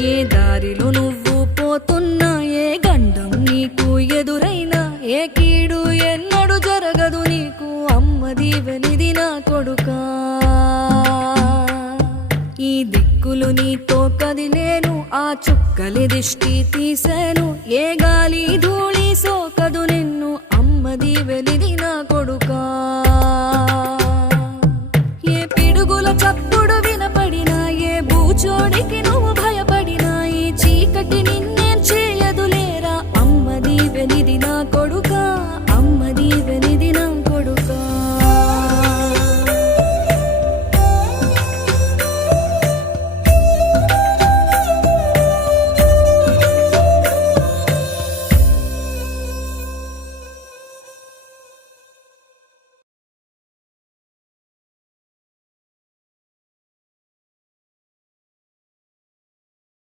ఏ దారిలో నువ్వు పోతున్నా, ఏ గండం నీకు ఎదురైనా, ఏ కీడు ఎన్నడు జరగదు నీకు, అమ్మ దీవెనిది నా కొడుకా. ఈ దిక్కులు నీతో కదిలేను, ఆ చుక్కలి దిష్టి తీసేను, ఏ గాలి ధూళి సోకదు నిన్ను, అమ్మ దీవెనిది నా కొడుకా.